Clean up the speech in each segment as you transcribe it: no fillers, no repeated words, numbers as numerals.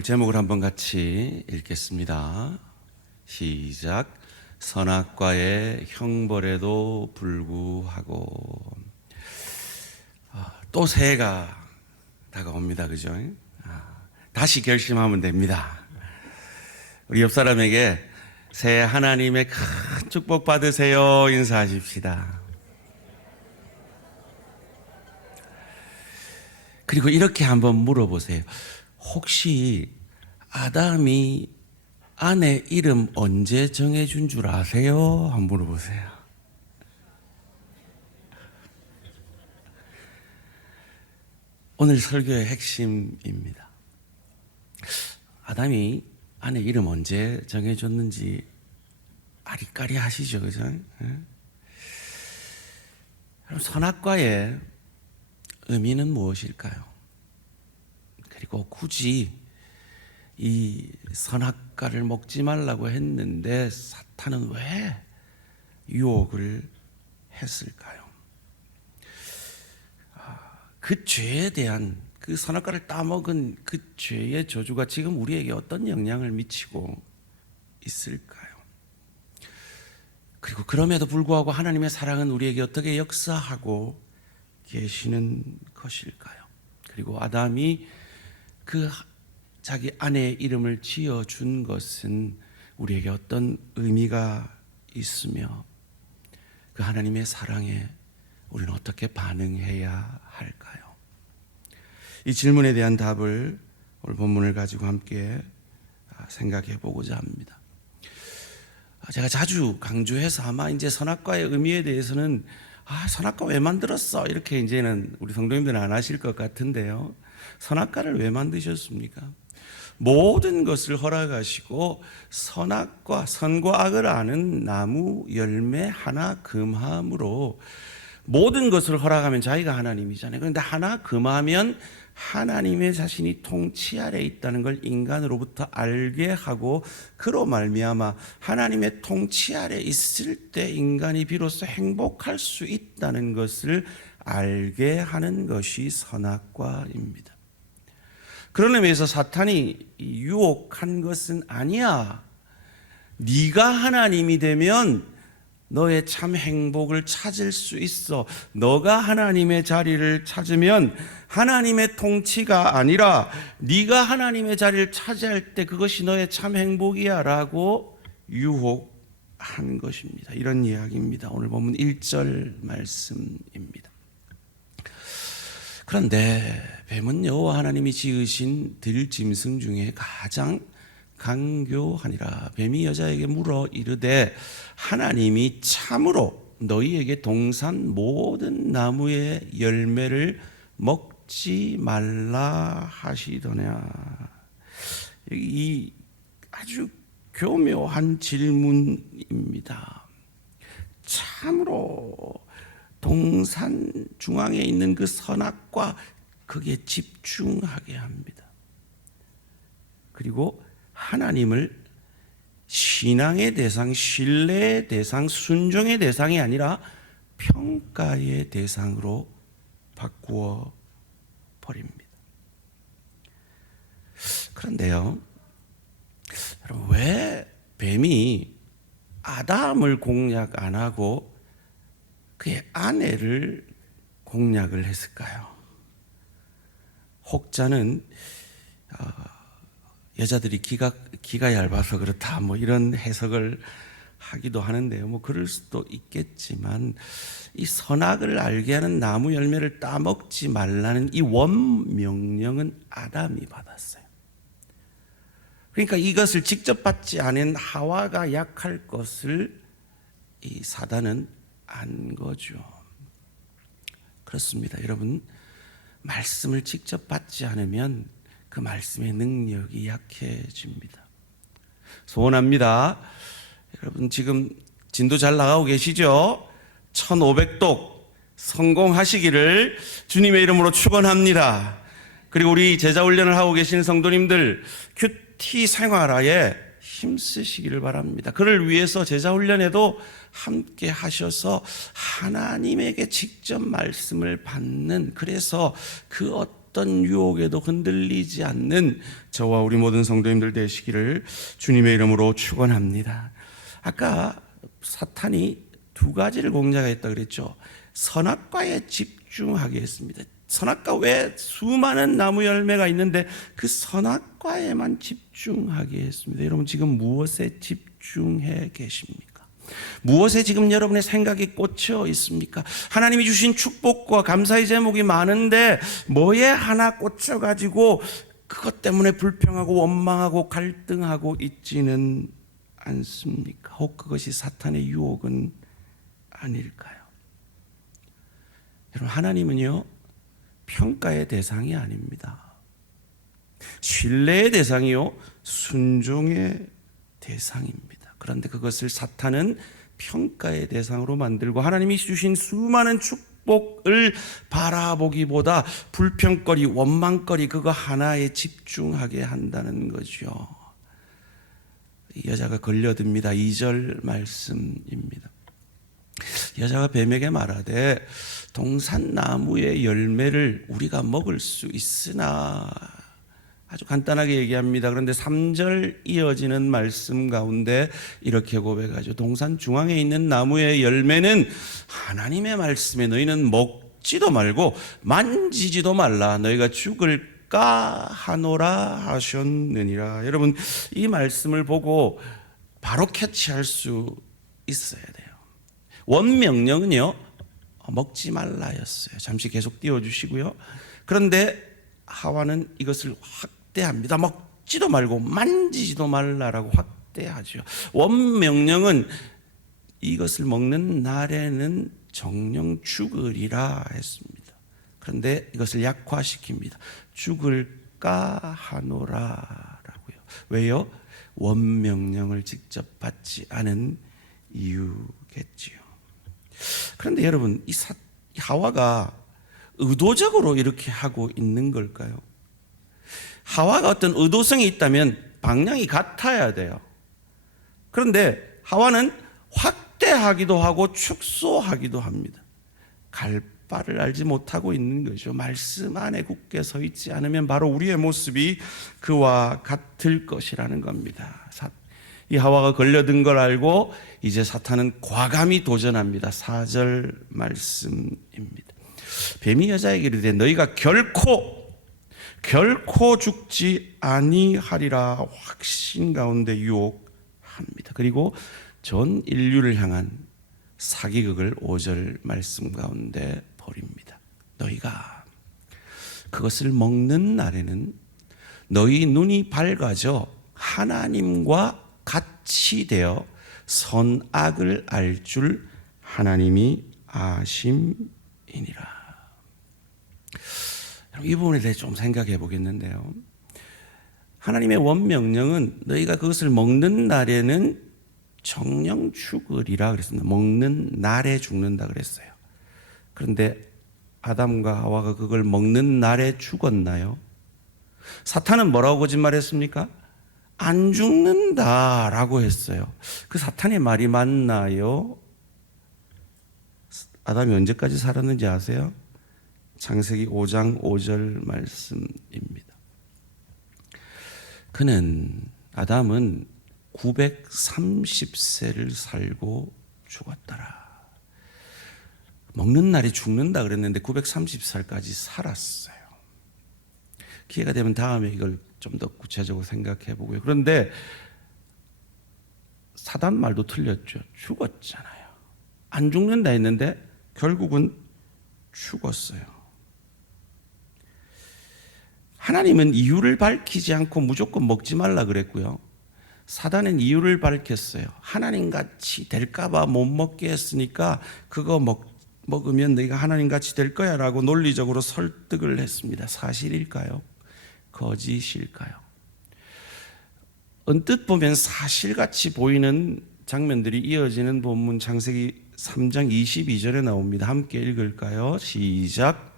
오늘 제목을 한번 같이 읽겠습니다. 시작. 선악과의 형벌에도 불구하고. 또 새해가 다가옵니다. 그죠? 다시 결심하면 됩니다. 우리 옆 사람에게 새해 하나님의 큰 축복 받으세요 인사하십시다. 그리고 이렇게 한번 물어보세요. 혹시 아담이 아내 이름 언제 정해준 줄 아세요? 한번 물어보세요. 오늘 설교의 핵심입니다. 아담이 아내 이름 언제 정해줬는지 아리까리 하시죠, 그죠? 그럼 선악과의 의미는 무엇일까요? 그리고 굳이 이 선악과를 먹지 말라고 했는데 사탄은 왜 유혹을 했을까요? 그 죄에 대한, 그 선악과를 따먹은 그 죄의 저주가 지금 우리에게 어떤 영향을 미치고 있을까요? 그리고 그럼에도 불구하고 하나님의 사랑은 우리에게 어떻게 역사하고 계시는 것일까요? 그리고 아담이 그 자기 아내의 이름을 지어준 것은 우리에게 어떤 의미가 있으며 그 하나님의 사랑에 우리는 어떻게 반응해야 할까요? 이 질문에 대한 답을 오늘 본문을 가지고 함께 생각해 보고자 합니다. 제가 자주 강조해서 아마 이제 선악과의 의미에 대해서는 선악과 왜 만들었어? 이렇게 이제는 우리 성도님들은 안 하실 것 같은데요. 선악과를 왜 만드셨습니까? 모든 것을 허락하시고 선악과, 선과 악을 아는 나무 열매 하나 금함으로 모든 것을 허락하면 자기가 하나님이잖아요. 그런데 하나 금하면 하나님의 자신이 통치 아래에 있다는 걸 인간으로부터 알게 하고 그로 말미암아 하나님의 통치 아래에 있을 때 인간이 비로소 행복할 수 있다는 것을 알게 하는 것이 선악과입니다. 그런 의미에서 사탄이 유혹한 것은 아니야. 네가 하나님이 되면 너의 참 행복을 찾을 수 있어. 너가 하나님의 자리를 찾으면 하나님의 통치가 아니라 네가 하나님의 자리를 차지할 때 그것이 너의 참 행복이야 라고 유혹한 것입니다. 이런 이야기입니다. 오늘 보면 1절 말씀입니다. 그런데 뱀은 여호와 하나님이 지으신 들짐승 중에 가장 강교하니라. 뱀이 여자에게 물어 이르되 하나님이 참으로 너희에게 동산 모든 나무의 열매를 먹지 말라 하시더냐. 이 아주 교묘한 질문입니다. 참으로 동산 중앙에 있는 그 선악과 거기에 집중하게 합니다. 그리고 하나님을 신앙의 대상, 신뢰의 대상, 순종의 대상이 아니라 평가의 대상으로 바꾸어 버립니다. 그런데요, 여러분, 왜 뱀이 아담을 공략 안 하고 그의 아내를 공략을 했을까요? 혹자는 여자들이 기가 얇아서 그렇다 뭐 이런 해석을 하기도 하는데요. 그럴 수도 있겠지만 이 선악을 알게 하는 나무 열매를 따먹지 말라는 이 원명령은 아담이 받았어요. 그러니까 이것을 직접 받지 않은 하와가 약할 것을 이 사단은 안 거죠. 그렇습니다. 여러분, 말씀을 직접 받지 않으면 그 말씀의 능력이 약해집니다. 소원합니다. 여러분 지금 진도 잘 나가고 계시죠? 1500독 성공하시기를 주님의 이름으로 축원합니다. 그리고 우리 제자 훈련을 하고 계신 성도님들 큐티 생활하에 힘쓰시기를 바랍니다. 그를 위해서 제자 훈련에도 함께 하셔서 하나님에게 직접 말씀을 받는, 그래서 그 어떤 유혹에도 흔들리지 않는 저와 우리 모든 성도님들 되시기를 주님의 이름으로 축원합니다. 아까 사탄이 두 가지를 공략했다 그랬죠. 선악과에 집중하게 했습니다. 선악과 외에 수많은 나무 열매가 있는데 그 선악과에만 집중하게 했습니다. 여러분 지금 무엇에 집중해 계십니까? 무엇에 지금 여러분의 생각이 꽂혀 있습니까? 하나님이 주신 축복과 감사의 제목이 많은데 뭐에 하나 꽂혀가지고 그것 때문에 불평하고 원망하고 갈등하고 있지는 않습니까? 혹 그것이 사탄의 유혹은 아닐까요? 여러분 하나님은요 평가의 대상이 아닙니다. 신뢰의 대상이요 순종의 대상입니다. 그런데 그것을 사탄은 평가의 대상으로 만들고 하나님이 주신 수많은 축복을 바라보기보다 불평거리, 원망거리 그거 하나에 집중하게 한다는 거죠. 이 여자가 걸려듭니다. 2절 말씀입니다. 여자가 뱀에게 말하되 동산나무의 열매를 우리가 먹을 수 있으나, 아주 간단하게 얘기합니다. 그런데 3절 이어지는 말씀 가운데 이렇게 고백하죠. 동산 중앙에 있는 나무의 열매는 하나님의 말씀에 너희는 먹지도 말고 만지지도 말라 너희가 죽을까 하노라 하셨느니라. 여러분 이 말씀을 보고 바로 캐치할 수 있어야 돼요. 원명령은요 먹지 말라였어요. 잠시 계속 띄워주시고요. 그런데 하와는 이것을 확대합니다. 먹지도 말고 만지지도 말라라고 확대하죠. 원명령은 이것을 먹는 날에는 정령 죽으리라 했습니다. 그런데 이것을 약화시킵니다. 죽을까 하노라라고요. 왜요? 원명령을 직접 받지 않은 이유겠지요. 그런데 여러분 이 하와가 의도적으로 이렇게 하고 있는 걸까요? 하와가 어떤 의도성이 있다면 방향이 같아야 돼요. 그런데 하와는 확대하기도 하고 축소하기도 합니다. 갈 바를 알지 못하고 있는 거죠. 말씀 안에 굳게 서 있지 않으면 바로 우리의 모습이 그와 같을 것이라는 겁니다. 이 하와가 걸려든 걸 알고 이제 사탄은 과감히 도전합니다. 4절 말씀입니다. 뱀이 여자에게 이르되 너희가 결코 죽지 아니하리라 확신 가운데 유혹합니다. 그리고 전 인류를 향한 사기극을 5절 말씀 가운데 벌입니다. 너희가 그것을 먹는 날에는 너희 눈이 밝아져 하나님과 같이 되어 선악을 알 줄 하나님이 아심이니라. 이 부분에 대해 좀 생각해 보겠는데요. 하나님의 원명령은 너희가 그것을 먹는 날에는 정령 죽으리라 그랬습니다. 먹는 날에 죽는다 그랬어요. 그런데 아담과 하와가 그걸 먹는 날에 죽었나요? 사탄은 뭐라고 거짓말했습니까? 안 죽는다라고 했어요. 그 사탄의 말이 맞나요? 아담이 언제까지 살았는지 아세요? 창세기 5장 5절 말씀입니다. 아담은 930세를 살고 죽었더라. 먹는 날이 죽는다 그랬는데 930살까지 살았어요. 기회가 되면 다음에 이걸 좀 더 구체적으로 생각해 보고요. 그런데 사단 말도 틀렸죠. 죽었잖아요. 안 죽는다 했는데 결국은 죽었어요. 하나님은 이유를 밝히지 않고 무조건 먹지 말라 그랬고요. 사단은 이유를 밝혔어요. 하나님같이 될까봐 못 먹게 했으니까 그거 먹으면 너희가 하나님같이 될 거야 라고 논리적으로 설득을 했습니다. 사실일까요? 거짓일까요? 언뜻 보면 사실같이 보이는 장면들이 이어지는 본문 창세기 3장 22절에 나옵니다. 함께 읽을까요? 시작.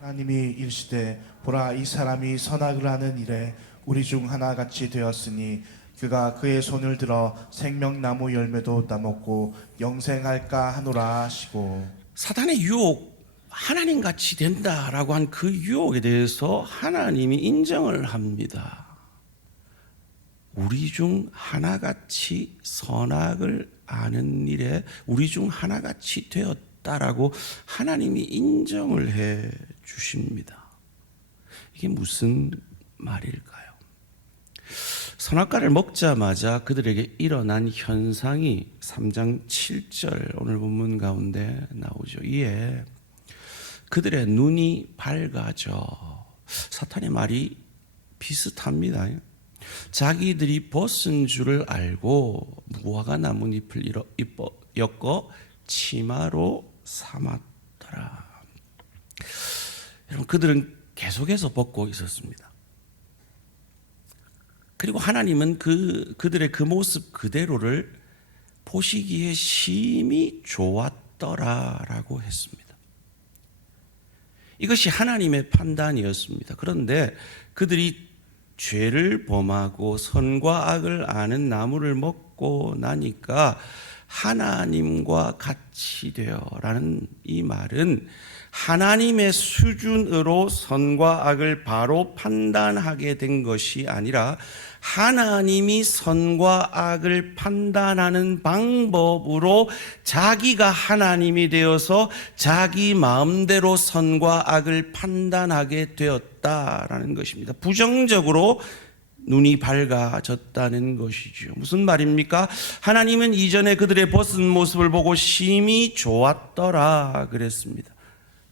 하나님이 이르시되 보라 이 사람이 선악을 하는 일에 우리 중 하나같이 되었으니 그가 그의 손을 들어 생명나무 열매도 따먹고 영생할까 하노라 하시고. 사단의 유혹 하나님 같이 된다라고 한 그 유혹에 대해서 하나님이 인정을 합니다. 우리 중 하나같이 선악을 아는 일에 우리 중 하나같이 되었다라고 하나님이 인정을 해 주십니다. 이게 무슨 말일까요? 선악과를 먹자마자 그들에게 일어난 현상이 3장 7절 오늘 본문 가운데 나오죠. 이에 그들의 눈이 밝아져. 사탄의 말이 비슷합니다. 자기들이 벗은 줄을 알고 무화과 나뭇잎을 엮어 치마로 삼았더라. 여러분, 그들은 계속해서 벗고 있었습니다. 그리고 하나님은 그들의 그 모습 그대로를 보시기에 심히 좋았더라라고 했습니다. 이것이 하나님의 판단이었습니다. 그런데 그들이 죄를 범하고 선과 악을 아는 나무를 먹고 나니까 하나님과 같이 되어라는 이 말은 하나님의 수준으로 선과 악을 바로 판단하게 된 것이 아니라 하나님이 선과 악을 판단하는 방법으로 자기가 하나님이 되어서 자기 마음대로 선과 악을 판단하게 되었다라는 것입니다. 부정적으로 눈이 밝아졌다는 것이죠. 무슨 말입니까? 하나님은 이전에 그들의 벗은 모습을 보고 심히 좋았더라 그랬습니다.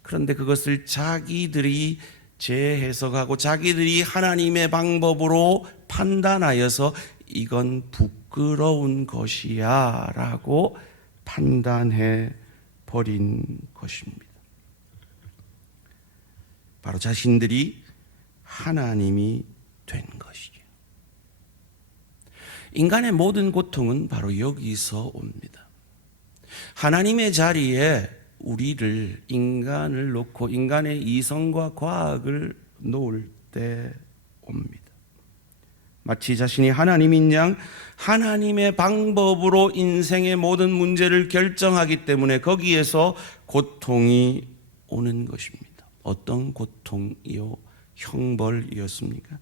그런데 그것을 자기들이 재해석하고 자기들이 하나님의 방법으로 판단하여서 이건 부끄러운 것이야 라고 판단해 버린 것입니다. 바로 자신들이 하나님이 된 것이죠. 인간의 모든 고통은 바로 여기서 옵니다. 하나님의 자리에 우리를, 인간을 놓고 인간의 이성과 과학을 놓을 때 옵니다. 마치 자신이 하나님인 양 하나님의 방법으로 인생의 모든 문제를 결정하기 때문에 거기에서 고통이 오는 것입니다. 어떤 고통이요? 형벌이었습니까?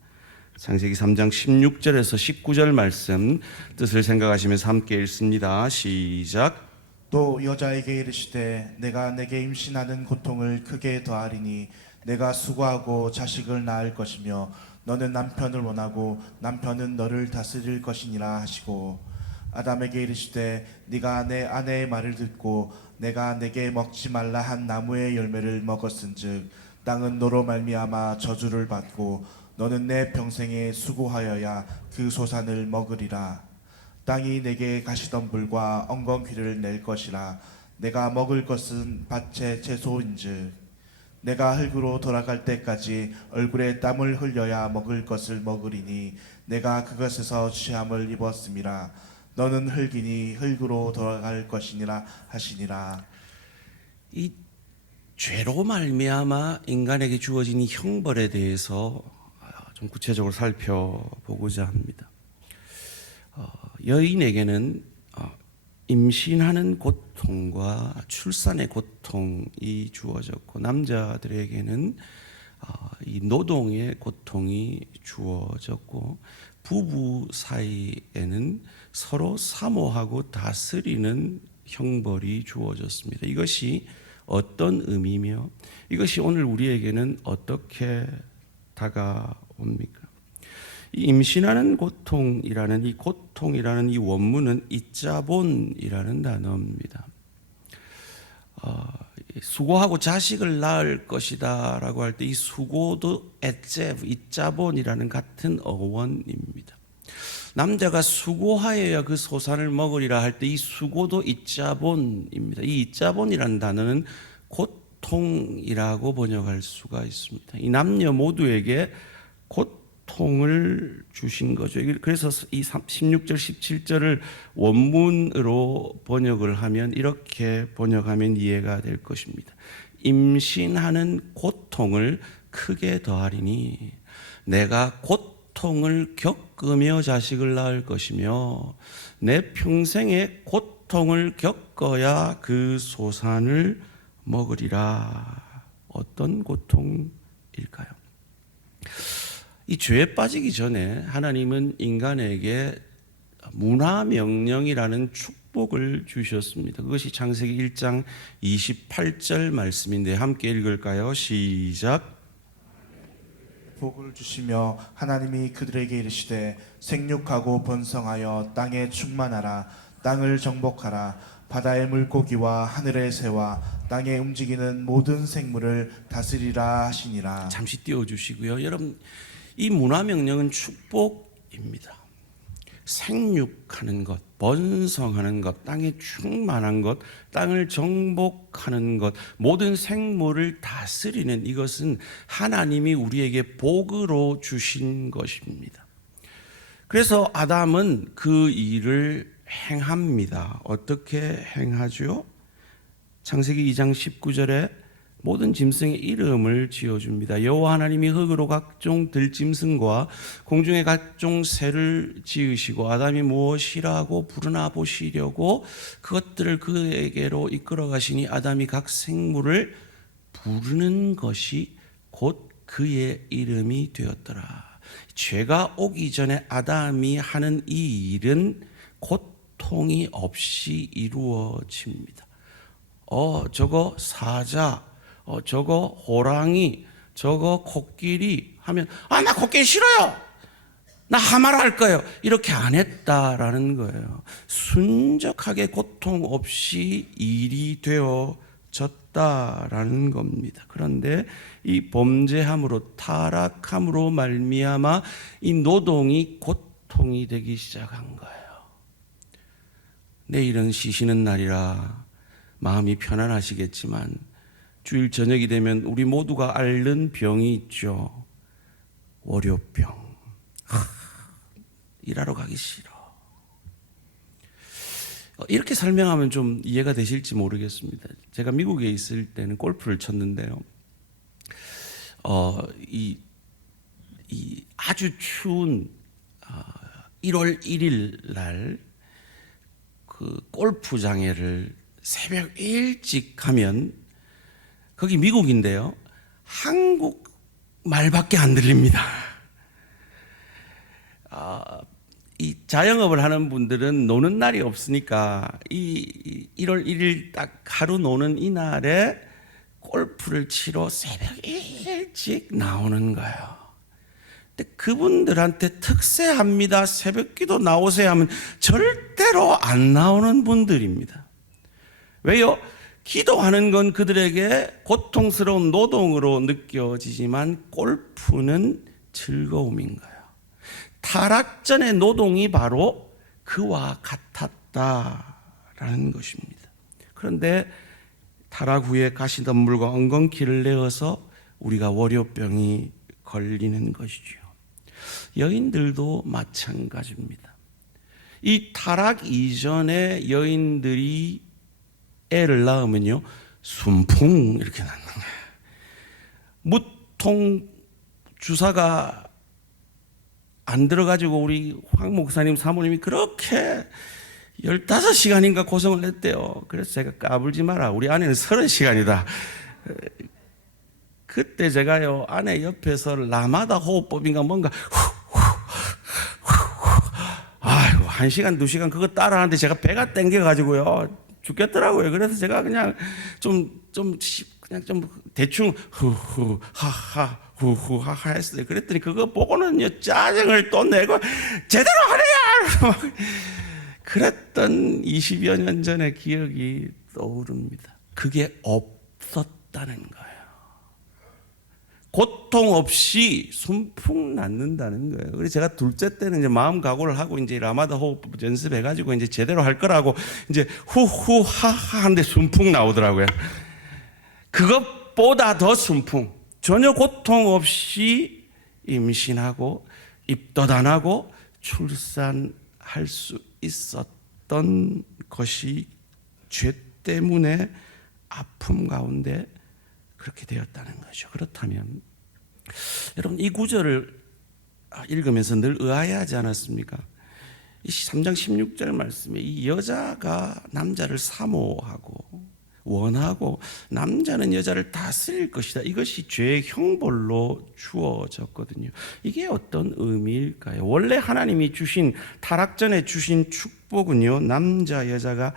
창세기 3장 16절에서 19절 말씀 뜻을 생각하시면서 함께 읽습니다. 시작. 또 여자에게 이르시되 내가 내게 임신하는 고통을 크게 더하리니 내가 수고하고 자식을 낳을 것이며 너는 남편을 원하고 남편은 너를 다스릴 것이니라 하시고 아담에게 이르시되 네가 내 아내의 말을 듣고 내가 내게 먹지 말라 한 나무의 열매를 먹었은즉 땅은 너로 말미암아 저주를 받고 너는 내 평생에 수고하여야 그 소산을 먹으리라. 땅이 내게 가시덤불과 엉겅퀴를 낼 것이라. 내가 먹을 것은 밭의 채소인즉 내가 흙으로 돌아갈 때까지 얼굴에 땀을 흘려야 먹을 것을 먹으리니 내가 그것에서 취함을 입었음이라. 너는 흙이니 흙으로 돌아갈 것이니라 하시니라. 이 죄로 말미암아 인간에게 주어진 이 형벌에 대해서 좀 구체적으로 살펴보고자 합니다. 여인에게는 임신하는 고통과 출산의 고통이 주어졌고 남자들에게는 이 노동의 고통이 주어졌고 부부 사이에는 서로 사모하고 다스리는 형벌이 주어졌습니다. 이것이 어떤 의미며 이것이 오늘 우리에게는 어떻게 다가옵니까? 이 임신하는 고통이라는 이 원문은 이자본이라는 단어입니다. 수고하고 자식을 낳을 것이다라고 할 때 이 수고도 에제브, 이자본이라는 같은 어원입니다. 남자가 수고하여야 그 소산을 먹으리라 할 때 이 수고도 이자본입니다. 이 이자본이라는 단어는 고통이라고 번역할 수가 있습니다. 이 남녀 모두에게 고통을 주신 거죠. 그래서 이 16절, 17절을 원문으로 번역을 하면 이렇게 번역하면 이해가 될 것입니다. 임신하는 고통을 크게 더하리니 내가 고통을 겪으며 자식을 낳을 것이며 내 평생에 고통을 겪어야 그 소산을 먹으리라. 어떤 고통일까요? 이 죄에 빠지기 전에 하나님은 인간에게 문화명령이라는 축복을 주셨습니다. 그것이 창세기 1장 28절 말씀인데 함께 읽을까요? 시작. 복을 주시며 하나님이 그들에게 이르시되 생육하고 번성하여 땅에 충만하라. 땅을 정복하라. 바다의 물고기와 하늘의 새와 땅에 움직이는 모든 생물을 다스리라 하시니라. 잠시 띄워주시고요. 여러분, 이 문화명령은 축복입니다. 생육하는 것, 번성하는 것, 땅에 충만한 것, 땅을 정복하는 것, 모든 생물을 다스리는 이것은 하나님이 우리에게 복으로 주신 것입니다. 그래서 아담은 그 일을 행합니다. 어떻게 행하죠? 창세기 2장 19절에 모든 짐승의 이름을 지어줍니다. 여호와 하나님이 흙으로 각종 들짐승과 공중의 각종 새를 지으시고 아담이 무엇이라고 부르나 보시려고 그것들을 그에게로 이끌어 가시니 아담이 각 생물을 부르는 것이 곧 그의 이름이 되었더라. 죄가 오기 전에 아담이 하는 이 일은 고통이 없이 이루어집니다. 저거 사자, 저거 호랑이, 저거 코끼리 하면 나 코끼리 싫어요. 나 하마를 할 거예요. 이렇게 안 했다라는 거예요. 순적하게 고통 없이 일이 되어졌다라는 겁니다. 그런데 이 범죄함으로 타락함으로 말미암아 이 노동이 고통이 되기 시작한 거예요. 내일은 쉬시는 날이라 마음이 편안하시겠지만 주일 저녁이 되면 우리 모두가 앓는 병이 있죠. 월요병. 일하러 가기 싫어. 이렇게 설명하면 좀 이해가 되실지 모르겠습니다. 제가 미국에 있을 때는 골프를 쳤는데요. 이 아주 추운 1월 1일 날 그 골프장에를 새벽 일찍 가면 거기 미국인데요. 한국 말밖에 안 들립니다. 이 자영업을 하는 분들은 노는 날이 없으니까 이 1월 1일 딱 하루 노는 이날에 골프를 치러 새벽 일찍 나오는 거예요. 근데 그분들한테 특세합니다. 새벽기도 나오세요 하면 절대로 안 나오는 분들입니다. 왜요? 기도하는 건 그들에게 고통스러운 노동으로 느껴지지만 골프는 즐거움인 거예요. 타락전의 노동이 바로 그와 같았다라는 것입니다. 그런데 타락 후에 가시덤불과 엉겅퀴를 내어서 우리가 월요병이 걸리는 것이죠. 여인들도 마찬가지입니다. 이 타락 이전에 여인들이 애를 낳으면요, 순풍 이렇게 낳는 거예요. 무통 주사가 안 들어가지고 우리 황 목사님 사모님이 그렇게 15시간인가 고생을 했대요. 그래서 제가 까불지 마라. 우리 아내는 30시간이다. 그때 제가요, 아내 옆에서 라마다 호흡법인가 뭔가 아이고 1시간 2시간 그거 따라하는데 제가 배가 땡겨가지고요 죽겠더라고요. 그래서 제가 그냥 좀 대충 후후 하하 후후 하하 했어요. 그랬더니 그거 보고는요 짜증을 또 내고 제대로 하래야 그랬던 20여 년 전의 기억이 떠오릅니다. 그게 없었다는 거예요. 고통 없이 순풍 낳는다는 거예요. 그래서 제가 둘째 때는 이제 마음 각오를 하고 이제 라마다 호흡 연습해가지고 이제 제대로 할 거라고 이제 후후 하하 하는데 순풍 나오더라고요. 그것보다 더 순풍. 전혀 고통 없이 임신하고 입덧 안 하고 출산할 수 있었던 것이 죄 때문에 아픔 가운데 그렇게 되었다는 거죠. 그렇다면 여러분 이 구절을 읽으면서 늘 의아해하지 않았습니까? 이 3장 16절 말씀에 이 여자가 남자를 사모하고 원하고 남자는 여자를 다스릴 것이다. 이것이 죄의 형벌로 주어졌거든요. 이게 어떤 의미일까요? 원래 하나님이 주신 타락전에 주신 축복은요, 남자 여자가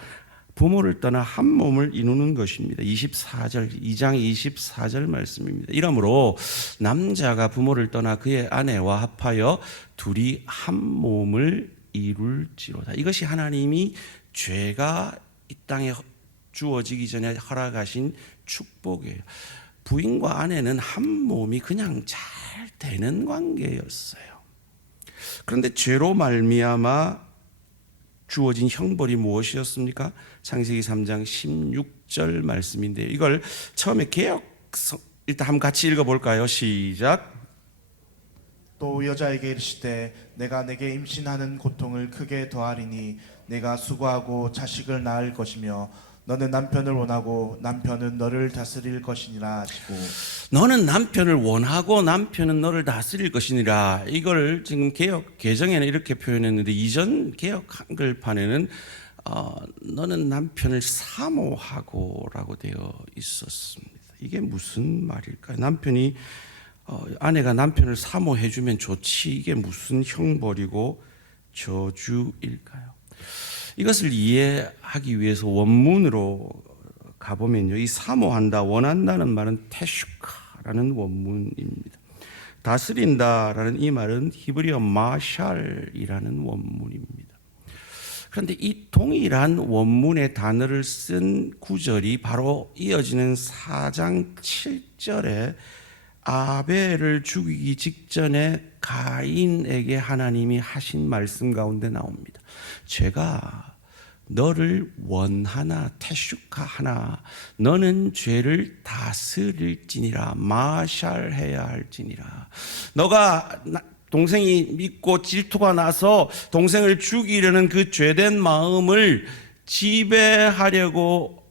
부모를 떠나 한 몸을 이루는 것입니다. 24절, 2장 24절 말씀입니다. 이러므로 남자가 부모를 떠나 그의 아내와 합하여 둘이 한 몸을 이룰지로다. 이것이 하나님이 죄가 이 땅에 주어지기 전에 허락하신 축복이에요. 부인과 아내는 한 몸이 그냥 잘 되는 관계였어요. 그런데 죄로 말미암아 주어진 형벌이 무엇이었습니까? 창세기 3장 16절 말씀인데요. 이걸 처음에 개역성 일단 한번 같이 읽어볼까요? 시작. 또 여자에게 이르시되 내가 내게 임신하는 고통을 크게 더하리니 내가 수고하고 자식을 낳을 것이며 너는 남편을 원하고 남편은 너를 다스릴 것이니라 하시고. 너는 남편을 원하고 남편은 너를 다스릴 것이니라. 이걸 지금 개역 개정에는 이렇게 표현했는데 이전 개역 한글판에는 너는 남편을 사모하고라고 되어 있었습니다. 이게 무슨 말일까요? 남편이 아내가 남편을 사모해주면 좋지. 이게 무슨 형벌이고 저주일까요? 이것을 이해하기 위해서 원문으로 가보면요, 이 사모한다, 원한다는 말은 테슈카라는 원문입니다. 다스린다라는 이 말은 히브리어 마샬이라는 원문입니다. 그런데 이 동일한 원문의 단어를 쓴 구절이 바로 이어지는 4장 7절에 아벨을 죽이기 직전에 가인에게 하나님이 하신 말씀 가운데 나옵니다. 죄가 너를 원하나 테슈카하나 너는 죄를 다스릴지니라 마샬해야 할지니라. 너가 동생이 믿고 질투가 나서 동생을 죽이려는 그 죄된 마음을 지배하려고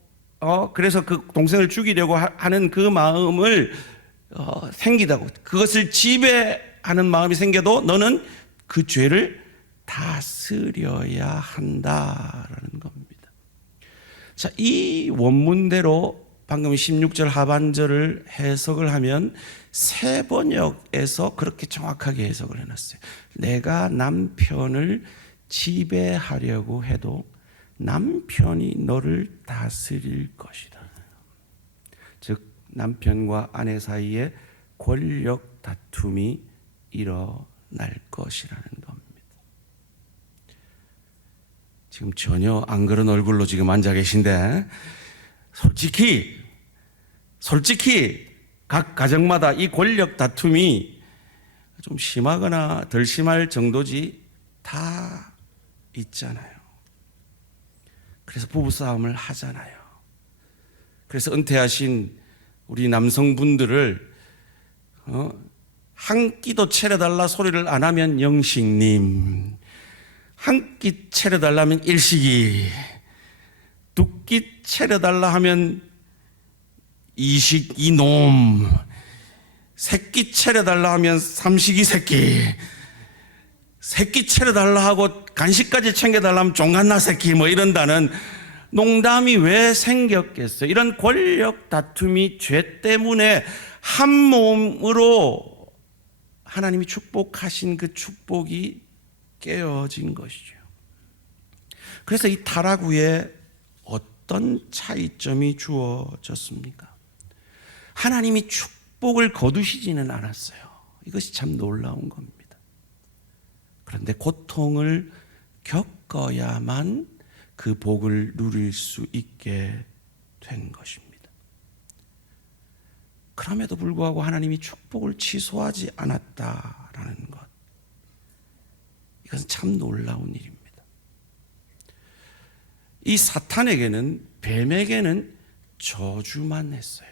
그래서 그 동생을 죽이려고 하는 그 마음을 생기다고, 그것을 지배하는 마음이 생겨도 너는 그 죄를 다스려야 한다라는 겁니다. 자, 이 원문대로 방금 16절 하반절을 해석을 하면 새 번역에서 그렇게 정확하게 해석을 해놨어요. 내가 남편을 지배하려고 해도 남편이 너를 다스릴 것이다. 즉 남편과 아내 사이에 권력 다툼이 일어날 것이라는 겁니다. 지금 전혀 안 그런 얼굴로 지금 앉아 계신데 솔직히 각 가정마다 이 권력 다툼이 좀 심하거나 덜 심할 정도지 다 있잖아요. 그래서 부부싸움을 하잖아요. 그래서 은퇴하신 우리 남성분들을 한 끼도 차려달라 소리를 안 하면 영식님, 한 끼 차려달라면 일식이, 두 끼 차려달라 하면 이식 이놈, 세 끼 차려달라 하면 삼식이 새끼, 세 끼 차려달라 하고 간식까지 챙겨달라 하면 종갓나 새끼, 뭐 이런다는 농담이 왜 생겼겠어요? 이런 권력 다툼이 죄 때문에 한 몸으로 하나님이 축복하신 그 축복이 깨어진 것이죠. 그래서 이 타락 후에 어떤 차이점이 주어졌습니까? 하나님이 축복을 거두시지는 않았어요. 이것이 참 놀라운 겁니다. 그런데 고통을 겪어야만 그 복을 누릴 수 있게 된 것입니다. 그럼에도 불구하고 하나님이 축복을 취소하지 않았다라는 것, 이것은 참 놀라운 일입니다. 이 사탄에게는, 뱀에게는 저주만 했어요.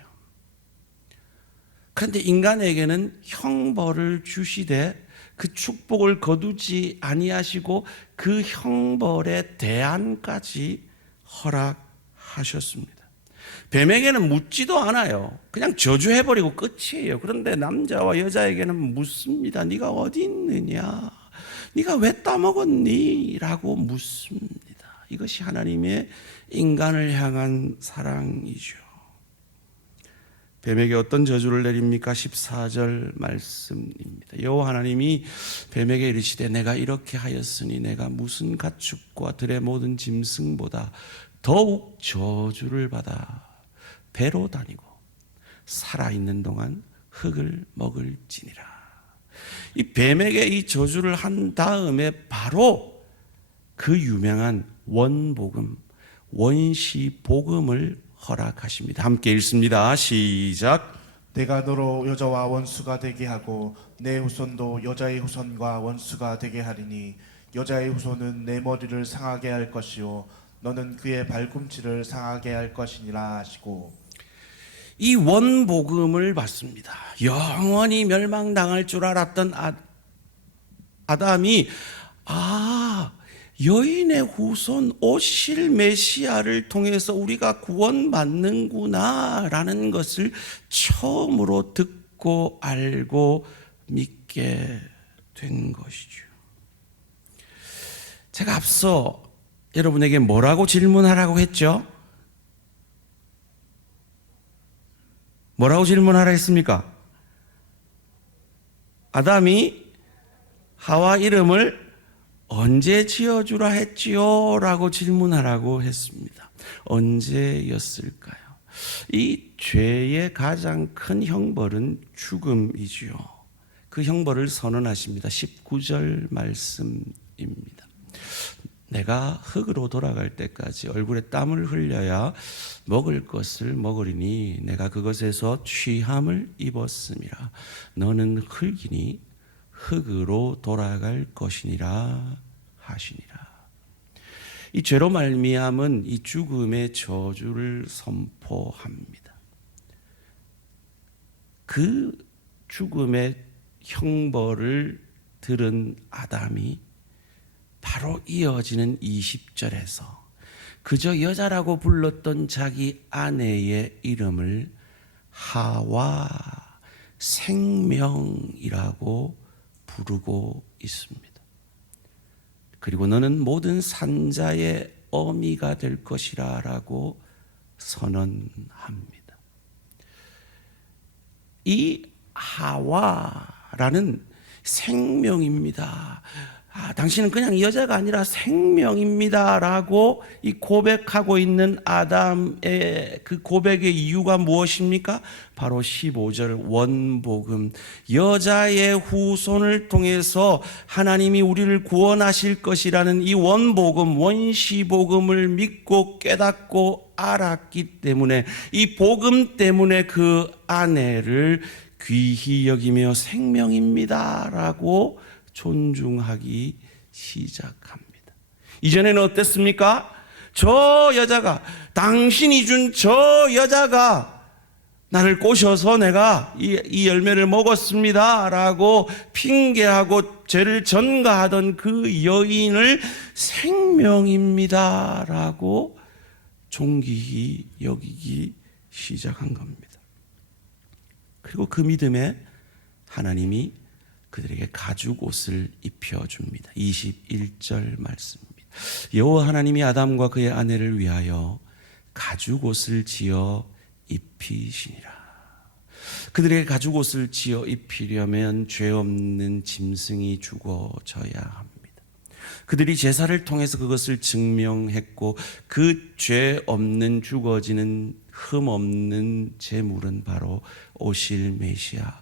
그런데 인간에게는 형벌을 주시되 그 축복을 거두지 아니하시고 그 형벌의 대안까지 허락하셨습니다. 뱀에게는 묻지도 않아요. 그냥 저주해버리고 끝이에요. 그런데 남자와 여자에게는 묻습니다. 네가 어디 있느냐? 네가 왜 따먹었니? 라고 묻습니다. 이것이 하나님의 인간을 향한 사랑이죠. 뱀에게 어떤 저주를 내립니까? 14절 말씀입니다. 여호와 하나님이 뱀에게 이르시되 내가 이렇게 하였으니 내가 무슨 가축과 들의 모든 짐승보다 더욱 저주를 받아 배로 다니고 살아있는 동안 흙을 먹을지니라. 이 뱀에게 이 저주를 한 다음에 바로 그 유명한 원복음, 원시복음을 허락하십니다. 함께 읽습니다. 시작. 내가 너로 여자와 원수가 되게 하고 내 후손도 여자의 후손과 원수가 되게 하리니 여자의 후손은 내 머리를 상하게 할 것이요 너는 그의 발꿈치를 상하게 할 것이니라 하시고, 이 원복음을 받습니다. 영원히 멸망당할 줄 알았던 아담이 여인의 후손 오실 메시아를 통해서 우리가 구원받는구나 라는 것을 처음으로 듣고 알고 믿게 된 것이죠. 제가 앞서 여러분에게 뭐라고 질문하라고 했죠? 뭐라고 질문하라 했습니까? 아담이 하와 이름을 언제 지어주라 했지요? 라고 질문하라고 했습니다. 언제였을까요? 이 죄의 가장 큰 형벌은 죽음이지요. 그 형벌을 선언하십니다. 19절 말씀입니다. 내가 흙으로 돌아갈 때까지 얼굴에 땀을 흘려야 먹을 것을 먹으리니 내가 그것에서 취함을 입었음이라. 너는 흙이니 흙으로 돌아갈 것이니라 하시니라. 이 죄로 말미암은 이 죽음의 저주를 선포합니다. 그 죽음의 형벌을 들은 아담이 바로 이어지는 20절에서 그저 여자라고 불렀던 자기 아내의 이름을 하와 생명이라고 부르고 있습니다. 그리고 너는 모든 산자의 어미가 될 것이라 라고 선언합니다. 이 하와라는 생명입니다. 당신은 그냥 여자가 아니라 생명입니다 라고 이 고백하고 있는 아담의 그 고백의 이유가 무엇입니까? 바로 15절 원복음, 여자의 후손을 통해서 하나님이 우리를 구원하실 것이라는 이 원복음, 원시복음을 믿고 깨닫고 알았기 때문에 이 복음 때문에 그 아내를 귀히 여기며 생명입니다 라고 존중하기 시작합니다. 이전에는 어땠습니까? 저 여자가, 당신이 준 저 여자가 나를 꼬셔서 내가 이 열매를 먹었습니다 라고 핑계하고 죄를 전가하던 그 여인을 생명입니다 라고 존귀히 여기기 시작한 겁니다. 그리고 그 믿음에 하나님이 그들에게 가죽 옷을 입혀줍니다. 21절 말씀입니다. 여호와 하나님이 아담과 그의 아내를 위하여 가죽 옷을 지어 입히시니라. 그들에게 가죽 옷을 지어 입히려면 죄 없는 짐승이 죽어져야 합니다. 그들이 제사를 통해서 그것을 증명했고 그 죄 없는 죽어지는 흠 없는 제물은 바로 오실 메시아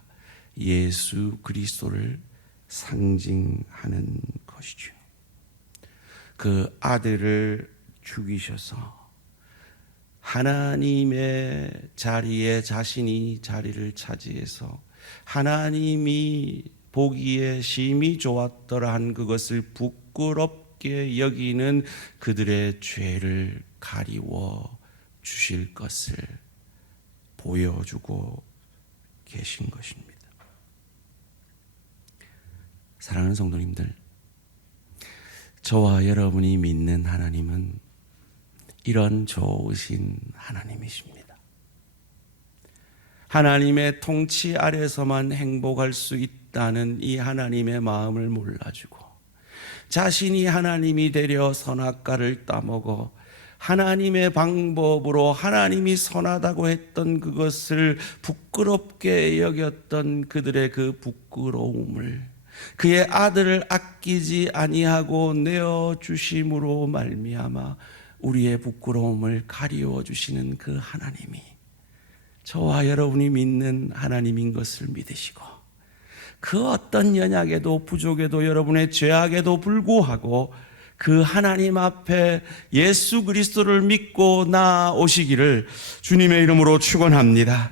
예수 그리스도를 상징하는 것이죠. 그 아들을 죽이셔서 하나님의 자리에 자신이 자리를 차지해서 하나님이 보기에 심히 좋았더라 한 그것을 부끄럽게 여기는 그들의 죄를 가리워 주실 것을 보여주고 계신 것입니다. 사랑하는 성도님들, 저와 여러분이 믿는 하나님은 이런 좋으신 하나님이십니다. 하나님의 통치 아래서만 행복할 수 있다는 이 하나님의 마음을 몰라주고 자신이 하나님이 되려 선악과를 따먹어 하나님의 방법으로 하나님이 선하다고 했던 그것을 부끄럽게 여겼던 그들의 그 부끄러움을 그의 아들을 아끼지 아니하고 내어 주심으로 말미암아 우리의 부끄러움을 가리워 주시는 그 하나님이 저와 여러분이 믿는 하나님인 것을 믿으시고 그 어떤 연약에도 부족에도 여러분의 죄악에도 불구하고 그 하나님 앞에 예수 그리스도를 믿고 나오시기를 주님의 이름으로 축원합니다.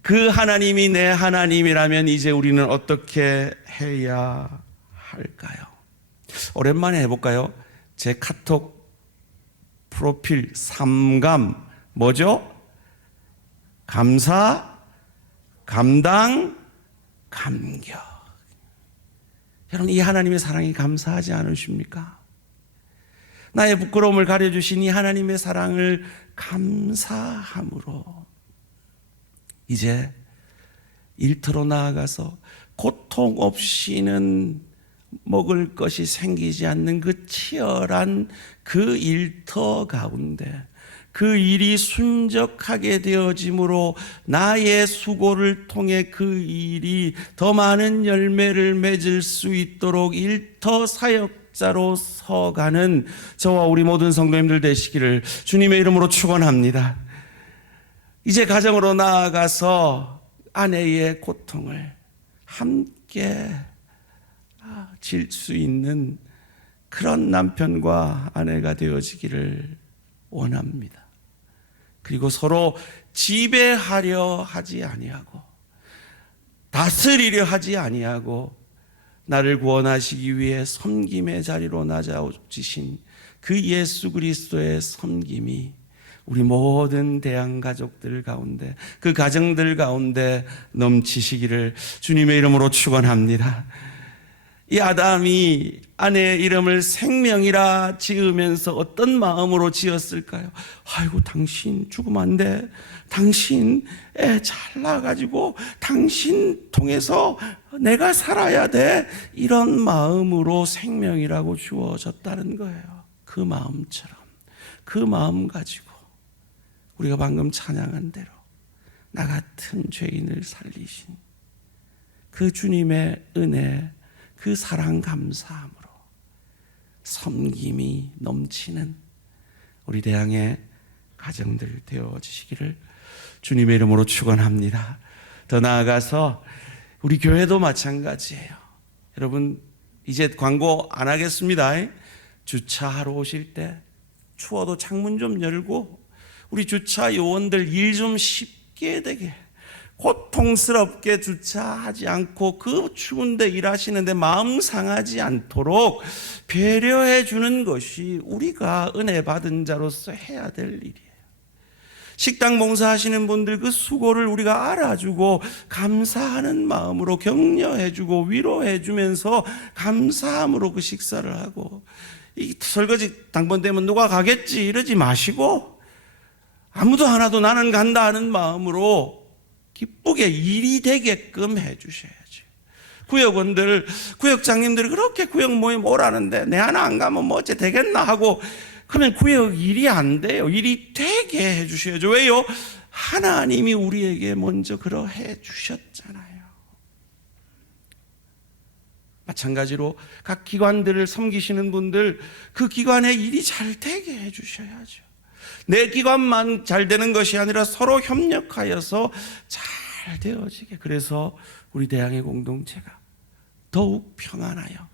그 하나님이 내 하나님이라면 이제 우리는 어떻게 해야 할까요? 오랜만에 해볼까요? 제 카톡 프로필 3감 뭐죠? 감사, 감당, 감격. 여러분 이 하나님의 사랑이 감사하지 않으십니까? 나의 부끄러움을 가려주신 이 하나님의 사랑을 감사함으로 이제 일터로 나아가서 고통 없이는 먹을 것이 생기지 않는 그 치열한 그 일터 가운데 그 일이 순적하게 되어짐으로 나의 수고를 통해 그 일이 더 많은 열매를 맺을 수 있도록 일터 사역자로 서가는 저와 우리 모든 성도님들 되시기를 주님의 이름으로 축원합니다. 이제 가정으로 나아가서 아내의 고통을 함께 질 수 있는 그런 남편과 아내가 되어지기를 원합니다. 그리고 서로 지배하려 하지 아니하고 다스리려 하지 아니하고 나를 구원하시기 위해 섬김의 자리로 낮아오신 그 예수 그리스도의 섬김이 우리 모든 대양 가족들 가운데 그 가정들 가운데 넘치시기를 주님의 이름으로 축원합니다. 이 아담이 아내의 이름을 생명이라 지으면서 어떤 마음으로 지었을까요? 아이고 당신 죽으면 안 돼. 당신 애 잘 낳아가지고 당신 통해서 내가 살아야 돼. 이런 마음으로 생명이라고 주어졌다는 거예요. 그 마음처럼 그 마음 가지고 우리가 방금 찬양한 대로 나 같은 죄인을 살리신 그 주님의 은혜 그 사랑 감사함으로 섬김이 넘치는 우리 대양의 가정들 되어지시기를 주님의 이름으로 축원합니다. 더 나아가서 우리 교회도 마찬가지예요. 여러분 이제 광고 안 하겠습니다. 주차하러 오실 때 추워도 창문 좀 열고 우리 주차 요원들 일 좀 쉽게 되게 고통스럽게 주차하지 않고 그 추운데 일하시는데 마음 상하지 않도록 배려해 주는 것이 우리가 은혜 받은 자로서 해야 될 일이에요. 식당 봉사하시는 분들 그 수고를 우리가 알아주고 감사하는 마음으로 격려해 주고 위로해 주면서 감사함으로 그 식사를 하고 이 설거지 당번되면 누가 가겠지 이러지 마시고 아무도 하나도 나는 간다 하는 마음으로 기쁘게 일이 되게끔 해 주셔야지. 구역원들, 구역장님들이 그렇게 구역 모임 오라는데 내 하나 안 가면 뭐 어째 되겠나 하고 그러면 구역 일이 안 돼요. 일이 되게 해 주셔야죠. 왜요? 하나님이 우리에게 먼저 그러해 주셨잖아요. 마찬가지로 각 기관들을 섬기시는 분들 그 기관의 일이 잘 되게 해 주셔야죠. 내 기관만 잘 되는 것이 아니라 서로 협력하여서 잘 되어지게. 그래서 우리 대양의 공동체가 더욱 평안하여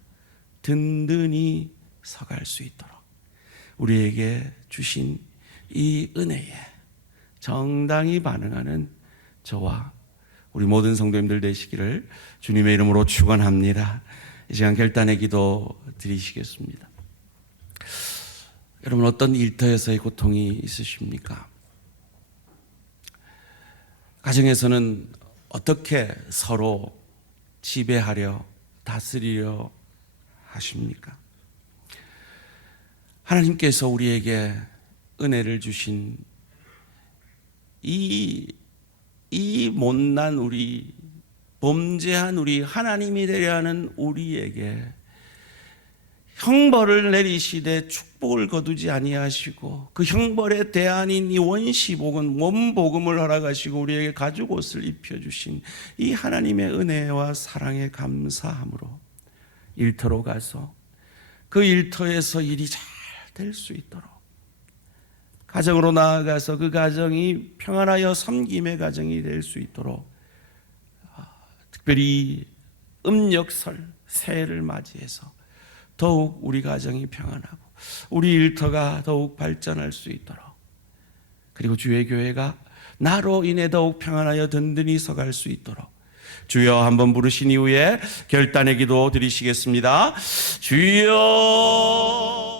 든든히 서갈 수 있도록 우리에게 주신 이 은혜에 정당히 반응하는 저와 우리 모든 성도님들 되시기를 주님의 이름으로 축원합니다. 이 시간 결단의 기도 드리시겠습니다. 여러분 어떤 일터에서의 고통이 있으십니까? 가정에서는 어떻게 서로 지배하려 다스리려 하십니까? 하나님께서 우리에게 은혜를 주신 이 못난 우리 범죄한 우리 하나님이 되려 하는 우리에게 형벌을 내리시되 축복을 거두지 아니하시고 그 형벌의 대안인 이 원시복음 원복음을 허락하시고 우리에게 가죽 옷을 입혀주신 이 하나님의 은혜와 사랑에 감사함으로 일터로 가서 그 일터에서 일이 잘 될 수 있도록 가정으로 나아가서 그 가정이 평안하여 섬김의 가정이 될 수 있도록 특별히 음력설 새해를 맞이해서 더욱 우리 가정이 평안하고 우리 일터가 더욱 발전할 수 있도록 그리고 주의 교회가 나로 인해 더욱 평안하여 든든히 서갈 수 있도록 주여 한번 부르신 이후에 결단의 기도 드리시겠습니다. 주여